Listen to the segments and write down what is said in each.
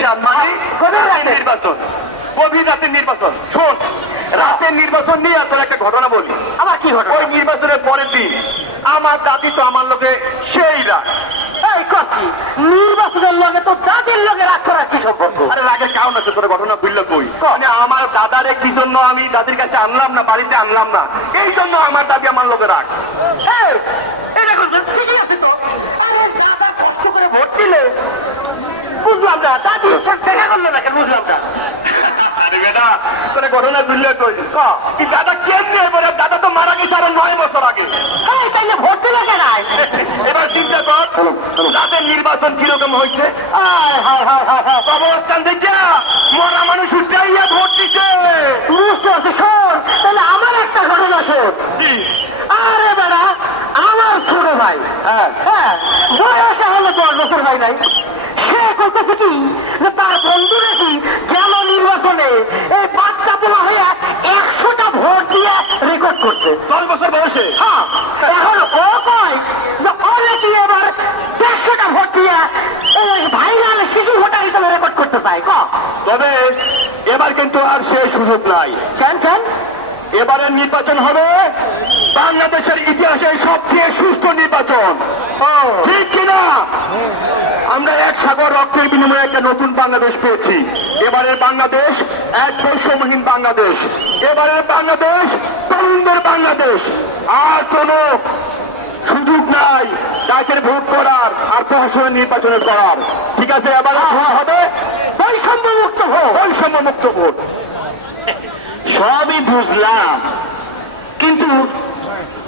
Election মানে গভীর রাতে। রাতের নির্বাচন। গভীর রাতের নির্বাচন। শোন রাতের নির্বাচন নিয়ে তোর একটা ঘটনা বলি। আবার কি ঘটনা? ওই নির্বাচনের পরের দিন আমার দাদি তো আমার লোকে সেই রাত। এই কষ্টি নির্বাচনের লগে তো দাদির লগে রাগ করার কি সম্পর্ক? আরে রাগের কারণ আছে তোর ঘটনা বুঝলো কই? মানে আমার দাদারে কি জন্য আমি দাদির কাছে আনলাম না বাড়িতে আনলাম না? এই জন্য আমার দাদি আমার লোকে রাগ। এই, এটা ঠিকই আছে তো আরে দাদা কষ্ট করে ভোট দিলে বুঝলাম না দাদি সব দেখা করল না কেন? বুঝলাম না। আরে বেটা তোর ঘটনা বুঝলে কই? ক? কি দাদা কেমনে এবারে দাদা তো মারা গেছে আরও নয় বছর আগে। এই তাইলে ভোট দিল কেন? এবার চিন্তা কর রাতের নির্বাচন কীরকম হয়েছে? হায় হায় হায় হায় হায় অবস্থান দেখা মরা মানুষ উঠাইয়া ভোট দিছে। বুঝতে পারছি শোন তাহলে আমার একটা ঘটনা শোন? আরে বেড়া আমার ছোট ভাই হ্যাঁ। হ্যাঁ বয়সে হলো দশ বছর ভাই নাই। করতেছে কি যে তার বন্ধু নাকি গেল নির্বাচনে। এই বাচ্চা পোলা হইয়া একশোটা ভোট দিয়ে রেকর্ড করছে। দশ বছর বয়সে? হ্যাঁ এখন ও কয় যে অলরেডি এবার দেড়শোটা ভোট দিয়ে ভাইরাল শিশু ভোটার হিসেবে রেকর্ড করতে চায়। ক? তবে এবার কিন্তু আর সে সুযোগ নাই। কেন কেন? এবারের নির্বাচন হবে বাংলাদেশের ইতিহাসে সবচেয়ে সুষ্ঠু নির্বাচন। ঠিক কিনা? আমরা এক সাগর রক্তের বিনিময়ে একটা নতুন বাংলাদেশ পেয়েছি। এবারের বাংলাদেশ এক বৈষম্যহীন বাংলাদেশ। এবারের বাংলাদেশ তরুণদের বাংলাদেশ। আর কোনো সুযোগ নাই ডাকের ভোট করার আর প্রশাসনের নির্বাচনের করার। ঠিক আছে, এবার হবে বৈষম্য মুক্ত ভোট। বৈষম্য মুক্ত ভোট। সবই বুঝলাম। কিন্তু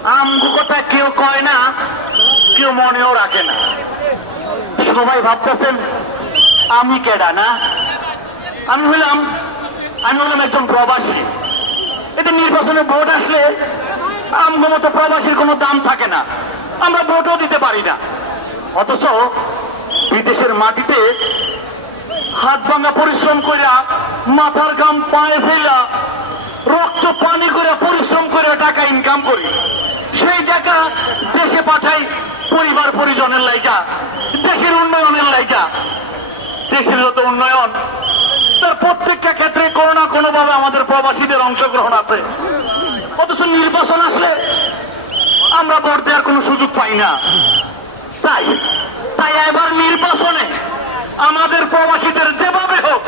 আমগো কথা কেউ কয় না কেউ মনেও রাখে না। সবাই ভাবতেছেন, আমি কেডা, না? আমি হলাম আমি হলাম একজন প্রবাসী। এটা নির্বাচনে ভোট আসলে আমগো মতো প্রবাসীর কোনো দাম থাকে না। আমরা ভোটও দিতে পারি না। অথচ বিদেশের মাটিতে হাত ভাঙা পরিশ্রম কইরা, মাথার গাম পায়ে ফেলা, রক্ত পানি করে পরিশ্রম করে টাকা ইনকাম করি। সেই টাকা দেশে পাঠাই পরিবার পরিজনের লাইগা, দেশের উন্নয়নের লাইকা দেশের যত উন্নয়ন, তার প্রত্যেকটা ক্ষেত্রে কোনো না কোনো ভাবে আমাদের প্রবাসীদের অংশগ্রহণ আছে। অথচ নির্বাচন আসলে আমরা ভোট দেওয়ার কোনো সুযোগ পাই না। তাই তাই এবার নির্বাচনে আমাদের প্রবাসীদের যেভাবে হোক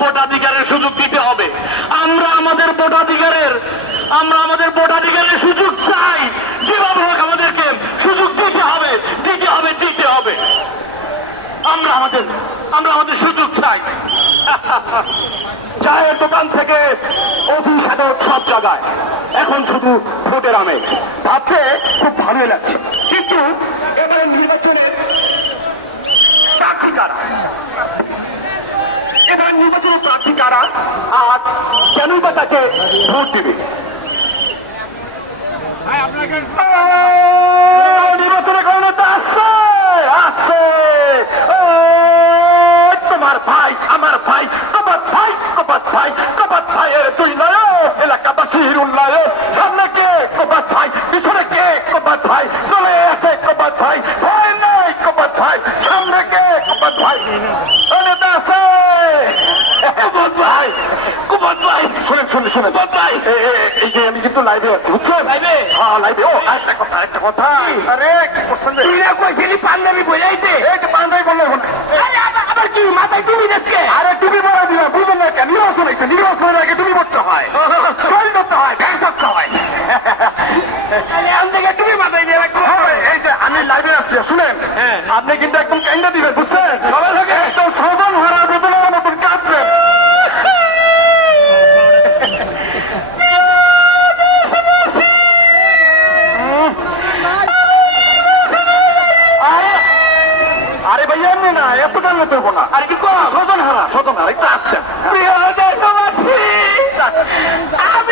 ভোটাধিকারের সুযোগ দিতে হবে। আমরা আমাদের ভোটাধিকারের আমরা আমাদের ভোটাধিকারের সুযোগ চাই। যেভাবে হোক আমাদেরকে সুযোগ দিতে হবে দিতে হবে দিতে হবে। আমরা আমাদের আমরা আমাদের সুযোগ চাই। চায়ের দোকান থেকে অফিস আদালত সব জায়গায়। এখন শুধু ভোটের আমেজ। ভাবতে খুব ভালোই লাগছে। কিন্তু এবারে নির্বাচনের প্রার্থী কারা? এবার নির্বাচনের প্রার্থী কারা? আর কেনই বা তাকে ভোট দিবে? ও, নির্বাচনের কারণে তো আসছে আসছে তোমার ভাই আমার ভাই কবাত ভাই কবাত ভাই কবাত ভাইয়ের দুই নায়ক এলাকাবাসীর উন্নয়ন। সামনে কে? কবাত ভাই। পিছনে কে? কবাত ভাই। চলে আসে কবাত ভাই। ভয় নাই কবাত ভাই। সামনে কে? কবাত ভাই ও নেতা আছে কবাত ভাই কবাত ভাই এ- এ- এই যে আমি কিন্তু লাইভে আছি বুঝছেন? লাইভে হ্যাঁ লাইভে ও একটা কথা একটা কথা। আরে কি করছেন তুই না কইছিলি পাঞ্জাবি বইলাইতে এই যে। পাঞ্জাবি বললে এখন। আরে আবার- আবার কি? মাথায় টুপি দেখছে আরে টুপি পরা দিবা বুঝুন না কেন? নির্বাচন হয়েছে নির্বাচনের আগে টুপি পড়তে হয়। সই করতে হয় হয়। টুপি মাথায় নিয়ে রাখতে হয় এই যে আমি লাইভে আসছি শুনেন? আপনি কিন্তু একদম কেন্দ্র দিবেন বুঝছেন? না এত কান্না দেবো না। আর কি স্বজন হারা। স্বজন হারা একটু আস্তে। আস্তে